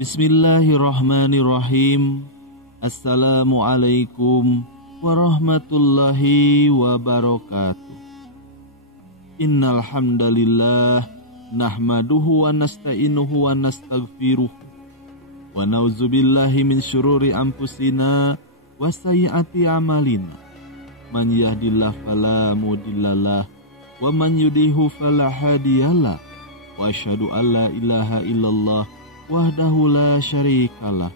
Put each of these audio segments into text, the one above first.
Bismillahirrahmanirrahim. Assalamualaikum warahmatullahi wabarakatuh. Innal hamdalillah nahmaduhu wa nasta'inuhu wa nastaghfiruh wa na'udzubillahi min syururi anfusina wa sayyiati a'malina. Man yahdihillahu fala mudhillalah wa man yudhlilhu fala hadiyalah. Wa asyhadu an la ilaha illallah wahdahu la syarikalah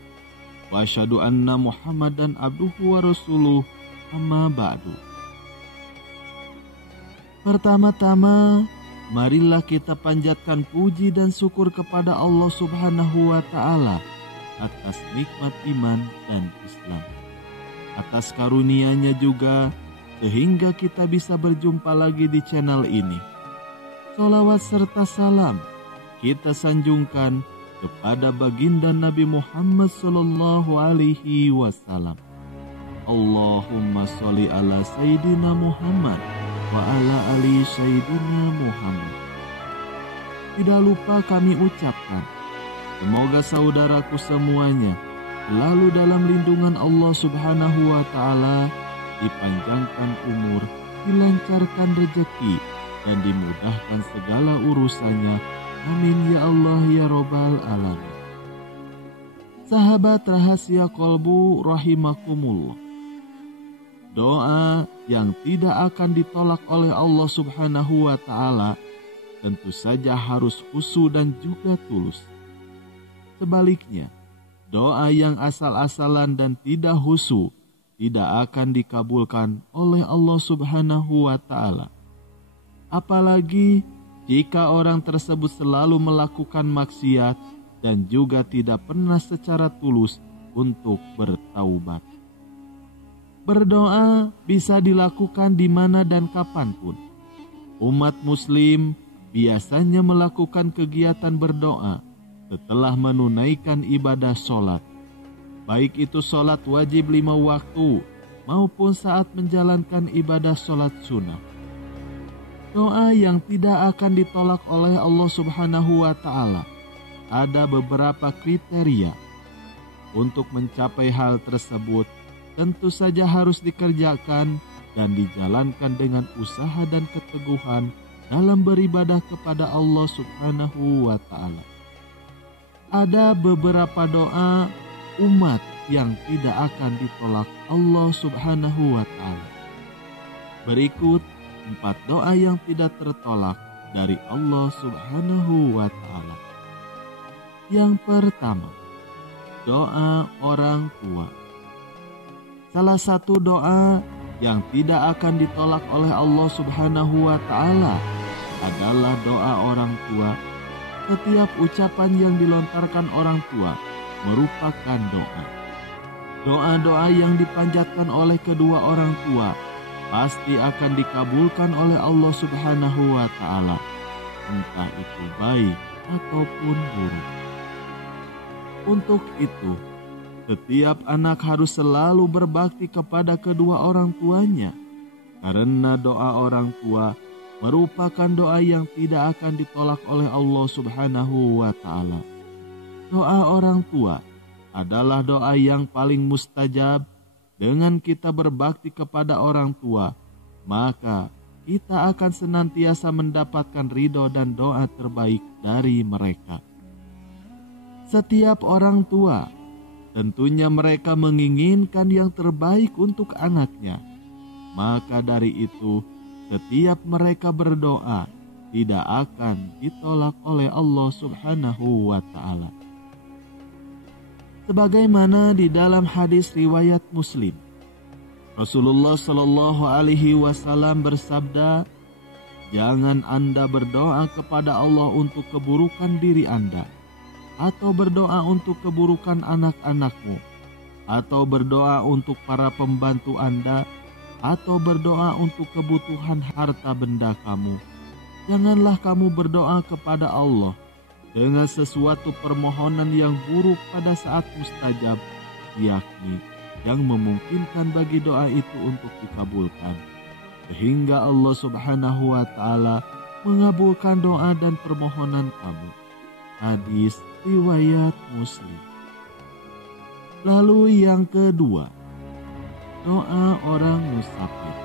wa asyhadu anna Muhammadan abduhu wa rasuluh, amma ba'du. Pertama-tama, marilah kita panjatkan puji dan syukur kepada Allah Subhanahu wa Ta'ala atas nikmat iman dan Islam, atas karunia-Nya juga sehingga kita bisa berjumpa lagi di channel ini. Sholawat serta salam kita sanjungkan kepada baginda Nabi Muhammad sallallahu alaihi wasallam. Allahumma sholli ala Sayyidina Muhammad wa ala ali Sayyidina Muhammad. Tidak lupa kami ucapkan, semoga saudaraku semuanya selalu dalam lindungan Allah Subhanahu wa Ta'ala, dipanjangkan umur, dilancarkan rezeki, dan dimudahkan segala urusannya. Amin ya Allah ya Rabbal alamin. Sahabat rahasia kolbu rahimakumullah, doa yang tidak akan ditolak oleh Allah Subhanahu wa Ta'ala tentu saja harus khusyuk dan juga tulus. Sebaliknya, doa yang asal-asalan dan tidak khusyuk tidak akan dikabulkan oleh Allah Subhanahu wa Ta'ala. Apalagi jika orang tersebut selalu melakukan maksiat dan juga tidak pernah secara tulus untuk bertaubat. Berdoa bisa dilakukan di mana dan kapanpun. Umat muslim biasanya melakukan kegiatan berdoa setelah menunaikan ibadah sholat, baik itu sholat wajib 5 waktu maupun saat menjalankan ibadah sholat sunnah. Doa yang tidak akan ditolak oleh Allah Subhanahu wa Ta'ala ada beberapa kriteria. Untuk mencapai hal tersebut tentu saja harus dikerjakan dan dijalankan dengan usaha dan keteguhan dalam beribadah kepada Allah Subhanahu wa Ta'ala. Ada beberapa doa umat yang tidak akan ditolak Allah Subhanahu wa Ta'ala. Berikut 4 doa yang tidak tertolak dari Allah Subhanahu wa Ta'ala. Yang pertama, doa orang tua. Salah satu doa yang tidak akan ditolak oleh Allah Subhanahu wa Ta'ala adalah doa orang tua. Setiap ucapan yang dilontarkan orang tua merupakan doa. Doa-doa yang dipanjatkan oleh kedua orang tua pasti akan dikabulkan oleh Allah Subhanahu wa Ta'ala, entah itu baik ataupun buruk. Untuk itu, setiap anak harus selalu berbakti kepada kedua orang tuanya, karena doa orang tua merupakan doa yang tidak akan ditolak oleh Allah Subhanahu wa Ta'ala. Doa orang tua adalah doa yang paling mustajab. Dengan kita berbakti kepada orang tua, maka kita akan senantiasa mendapatkan ridho dan doa terbaik dari mereka. Setiap orang tua, tentunya mereka menginginkan yang terbaik untuk anaknya. Maka dari itu, setiap mereka berdoa tidak akan ditolak oleh Allah Subhanahu wa Ta'ala. Sebagaimana di dalam hadis riwayat Muslim, Rasulullah Shallallahu Alaihi Wasallam bersabda, jangan Anda berdoa kepada Allah untuk keburukan diri Anda, atau berdoa untuk keburukan anak-anakmu, atau berdoa untuk para pembantu Anda, atau berdoa untuk kebutuhan harta benda kamu. Janganlah kamu berdoa kepada Allah dengan sesuatu permohonan yang buruk pada saat mustajab, yakni yang memungkinkan bagi doa itu untuk dikabulkan, sehingga Allah Subhanahu wa Ta'ala mengabulkan doa dan permohonan kamu. Hadis riwayat Muslim. Lalu yang kedua, doa orang musafir.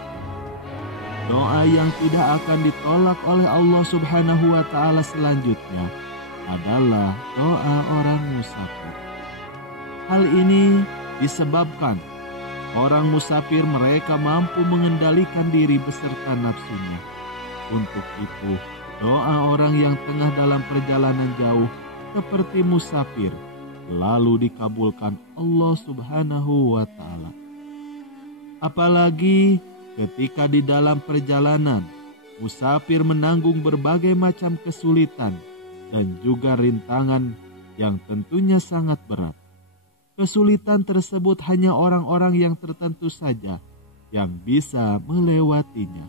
Doa yang tidak akan ditolak oleh Allah Subhanahu wa Ta'ala selanjutnya adalah doa orang musafir. Hal ini disebabkan orang musafir mereka mampu mengendalikan diri beserta nafsunya. Untuk itu, doa orang yang tengah dalam perjalanan jauh seperti musafir lalu dikabulkan Allah Subhanahu wa Ta'ala. Apalagi ketika di dalam perjalanan, musafir menanggung berbagai macam kesulitan dan juga rintangan yang tentunya sangat berat. Kesulitan tersebut hanya orang-orang yang tertentu saja yang bisa melewatinya.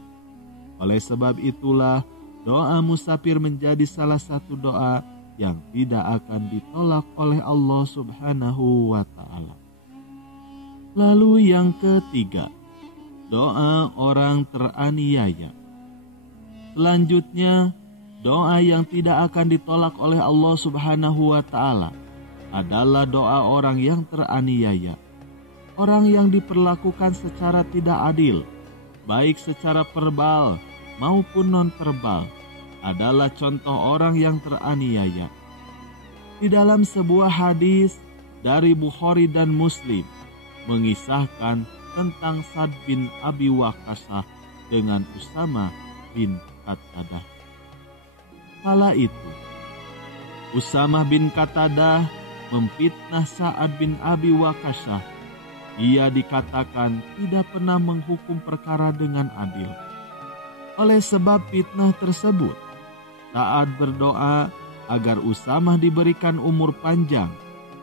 Oleh sebab itulah, doa musafir menjadi salah satu doa yang tidak akan ditolak oleh Allah Subhanahu wa Ta'ala. Lalu yang ketiga, doa orang teraniaya. Selanjutnya, doa yang tidak akan ditolak oleh Allah Subhanahu wa Ta'ala adalah doa orang yang teraniaya. Orang yang diperlakukan secara tidak adil, baik secara verbal maupun non-verbal, adalah contoh orang yang teraniaya. Di dalam sebuah hadis dari Bukhari dan Muslim mengisahkan tentang Sa'd bin Abi Waqqas dengan Usama bin Qatadah. Kala itu, Usama bin Qatadah memfitnah Sa'ad bin Abi Waqqas. Ia dikatakan tidak pernah menghukum perkara dengan adil. Oleh sebab fitnah tersebut, Sa'ad berdoa agar Usama diberikan umur panjang,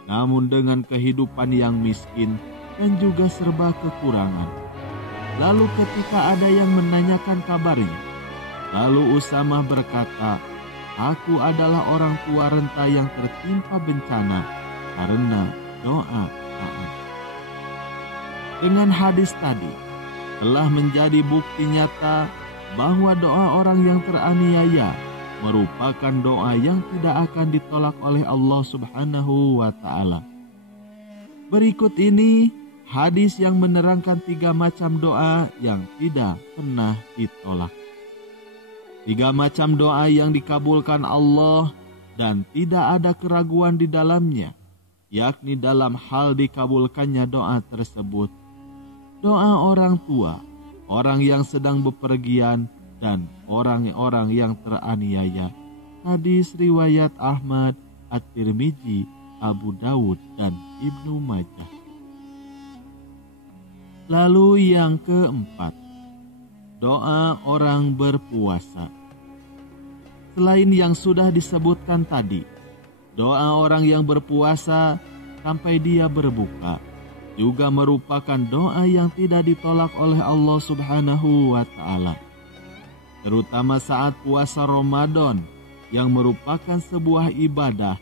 namun dengan kehidupan yang miskin dan juga serba kekurangan. Lalu ketika ada yang menanyakan kabarnya, lalu Usama berkata, "Aku adalah orang tua renta yang tertimpa bencana karena doa Sa'ad." Dengan hadis tadi telah menjadi bukti nyata bahwa doa orang yang teraniaya merupakan doa yang tidak akan ditolak oleh Allah Subhanahu wa Ta'ala. Berikut ini hadis yang menerangkan 3 macam doa yang tidak pernah ditolak. 3 macam doa yang dikabulkan Allah dan tidak ada keraguan di dalamnya, yakni dalam hal dikabulkannya doa tersebut. Doa orang tua, orang yang sedang bepergian, dan orang-orang yang teraniaya. Hadis riwayat Ahmad, At-Tirmidzi, Abu Dawud, dan Ibnu Majah. Lalu yang keempat, doa orang berpuasa. Selain yang sudah disebutkan tadi, doa orang yang berpuasa sampai dia berbuka juga merupakan doa yang tidak ditolak oleh Allah Subhanahu wa Ta'ala. Terutama saat puasa Ramadan yang merupakan sebuah ibadah,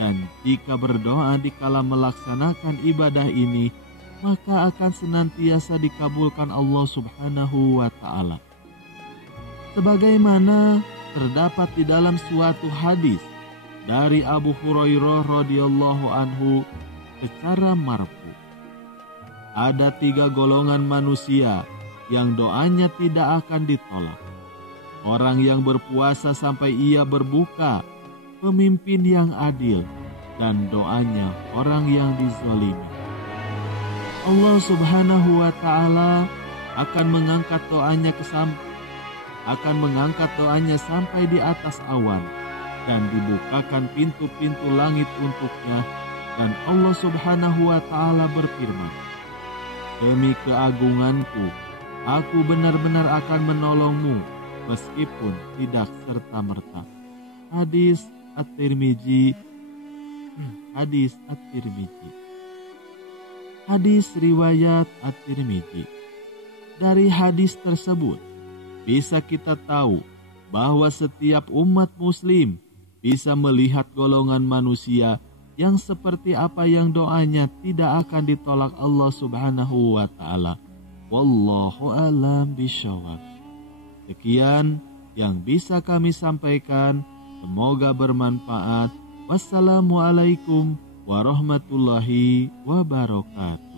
dan jika berdoa dikala melaksanakan ibadah ini, maka akan senantiasa dikabulkan Allah Subhanahu wa Ta'ala. Sebagaimana terdapat di dalam suatu hadis dari Abu Hurairah radhiyallahu anhu secara marfu, ada 3 golongan manusia yang doanya tidak akan ditolak. Orang yang berpuasa sampai ia berbuka, pemimpin yang adil, dan doanya orang yang dizalimi. Allah Subhanahu wa Ta'ala akan mengangkat doanya sampai di atas awan, dan dibukakan pintu-pintu langit untuknya, dan Allah Subhanahu wa Ta'ala berfirman, "Demi keagunganku, aku benar-benar akan menolongmu meskipun tidak serta-merta." Hadis At-Tirmidzi. Hadis riwayat At-Tirmidzi. Dari hadis tersebut bisa kita tahu bahwa setiap umat muslim bisa melihat golongan manusia yang seperti apa yang doanya tidak akan ditolak Allah Subhanahu wa Ta'ala. Wallahu a'lam bishawab. Sekian yang bisa kami sampaikan, semoga bermanfaat. Wassalamualaikum warahmatullahi wabarakatuh.